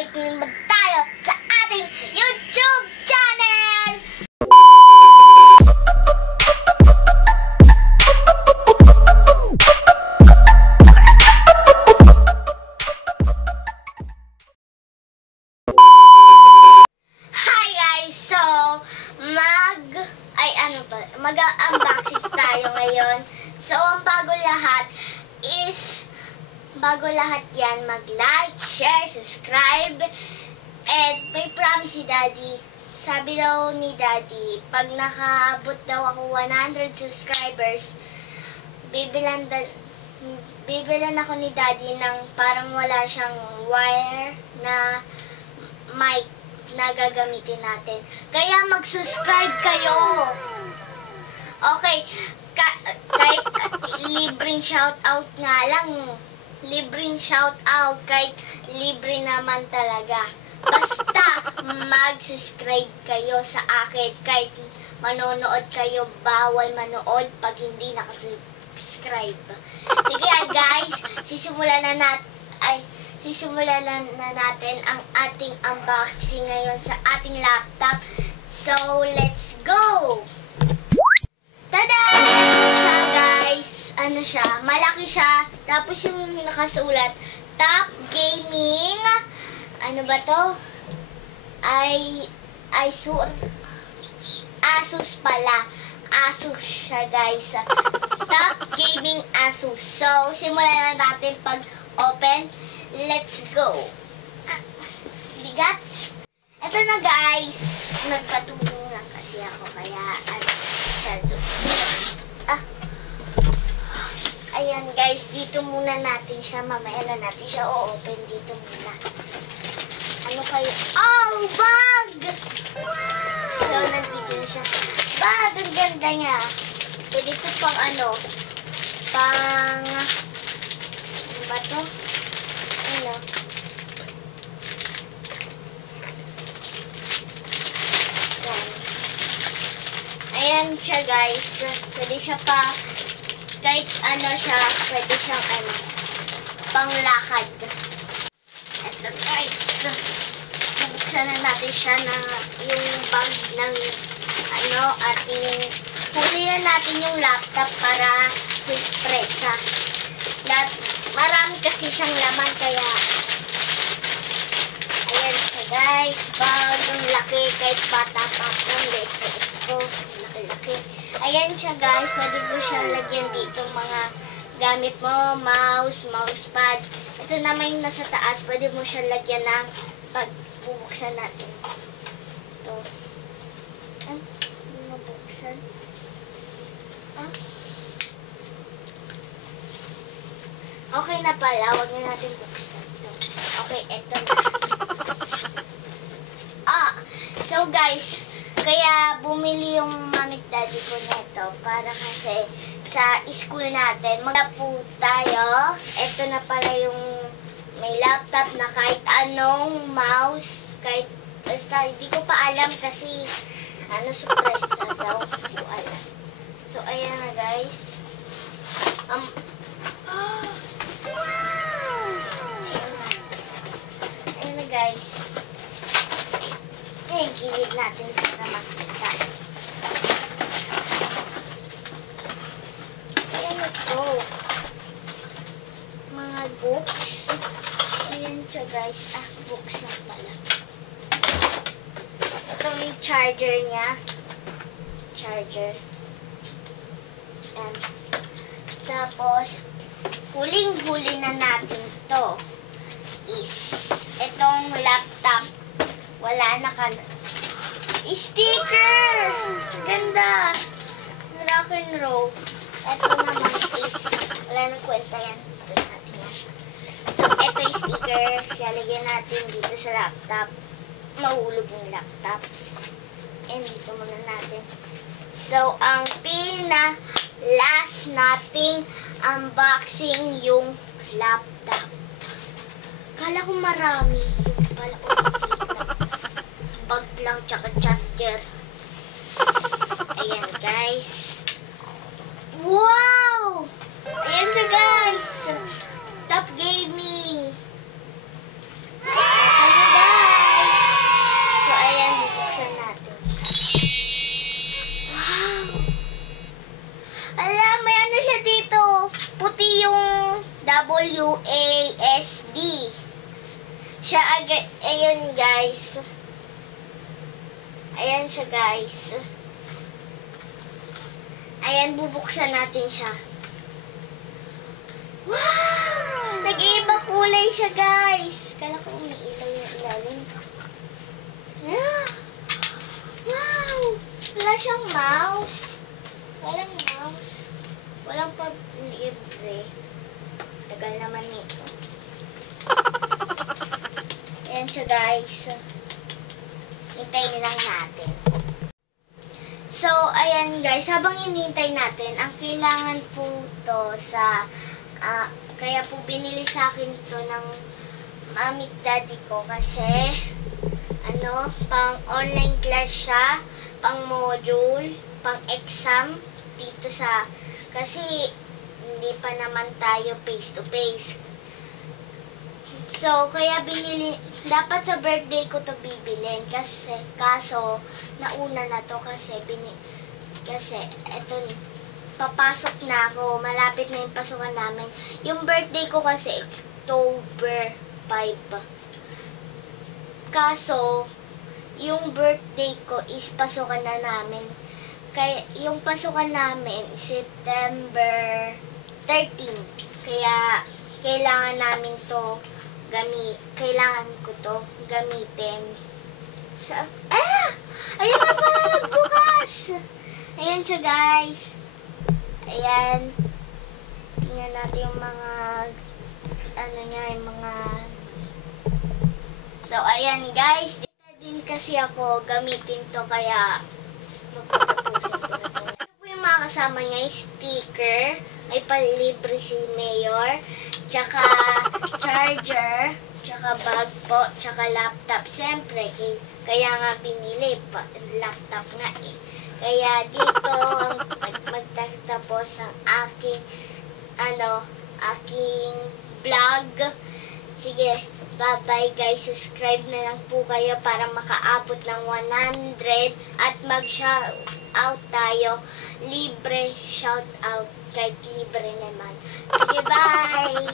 balik na naman tayo sa ating YouTube channel! Hi guys! So, mag-unboxing tayo ngayon. So, ang bago lahat yan, mag-like, share, subscribe, and may promise si Daddy. Sabi daw ni Daddy, pag nakaabot daw ako 100 subscribers, bibilan ako ni Daddy ng parang wala siyang wire na mic na gagamitin natin. Kaya mag-subscribe kayo! Okay, kahit libreng shoutout nga lang, libreng shoutout, kahit libre naman talaga. Basta mag-subscribe kayo sa akin. Kahit manonood kayo, bawal manood pag hindi nakasubscribe. Sige guys, sisimulan na natin ang ating unboxing ngayon sa ating laptop. So, let's go! Tada! Siya guys, ano siya, malaki siya. Tapos yung nakasulat, Top Gaming, ano ba to? Asus pala. Asus siya guys. Top Gaming Asus. So, simulan na natin pag-open. Let's go! Bigat! Ito na guys, nagpatulong lang kasi ako, kaya ayan guys, dito muna natin siya, mamaya na natin siya o-open dito muna. Ano kayo? Oh, bag! Wow! So, nandito na siya. Bag, ang ganda niya. Pwede ko pang ano ba to? Ano? Ayan siya guys. Pwede siya pa, kahit ano siya, pwede siyang ano, panglakad. Ito guys. Buksan na natin siya na yung bag ng ano, ating, huli na natin yung laptop para surpresa. Marami kasi siyang laman, kaya ayan siya guys. Bag, yung laki, kahit bata pa akong ito, laki. Ayan siya guys, pwede mo siya lagyan dito mga gamit mo, mousepad. Ito naman yung nasa taas, pwede mo siya lagyan ng pagbubuksan natin. Ito. Hindi mabuksan. Okay na pala, huwag na natin buksan. Okay, eto na. So guys, kaya bumili yung mami at daddy ko nito para kasi sa school natin, magpo tayo. Ito na pala yung may laptop na kahit anong mouse, kahit basta hindi ko pa alam kasi ano, surprise daw ko alam. So ayan na guys. Ayan na guys. Gilid natin para makita. Ayan ito. Mga books. Ayan siya guys. Books na pala. Ito yung charger niya. Charger. Ayan. Tapos, huling-huli na natin to is itong laptop. Wala na sticker! Ganda! Rock and roll. Ito naman is, wala nang kwenta yan. So, ito yung sticker. Lalagyan natin dito sa laptop. Mahulog yung laptop. And dito muna natin. So, ang last nating unboxing yung laptop. Kala ko marami. Yung pala ko bag lang tsaka charger. Ayan guys. Wow! Ayan siya guys. Top Gaming. Ayan WASD. Siya agad, ayun guys. Ayan siya guys. Ayan, bubuksan natin siya. Wow! Nag-iiba kulay siya guys. Kala ko umiilaw yung ilalim. Yeah. Wow! Wala siyang mouse. Walang mouse. Walang pag-libre. Tagal naman nito. Ayan siya guys. Hintayin lang natin. So, ayan guys. Habang hinihintay natin, ang kailangan po to sa... kaya po binili sa akin to ng mami at daddy ko kasi pang online class siya, pang module, pang exam dito sa... Kasi hindi pa naman tayo face to face. So, kaya binili, dapat sa birthday ko to bibilin kasi, kaso, nauna na to kasi, eto, papasok na ako, malapit na yung pasukan namin. Yung birthday ko kasi, October 5. Kaso, yung birthday ko is pasukan na namin. Kaya, yung pasukan namin, September 13. Kaya, kailangan namin to kailangan ko to gamitin. Ayan na pala nagbukas! Ayan siya guys. Ayan. Tingnan natin yung mga yung mga... So, ayan guys. Dito din kasi ako gamitin to kaya magpatapusin ko na to. Ito po yung mga kasama niya, speaker. Ay palibre si Mayor. Tsaka charger, tsaka bag po, tsaka laptop. Siyempre, kaya nga binili pa, laptop nga eh. Kaya dito ang magtatapos ang aking vlog. Sige, bye-bye guys. Subscribe na lang po kayo para makaabot ng 100 at mag-shoutout tayo. Libre shoutout kahit libre naman. Sige, bye!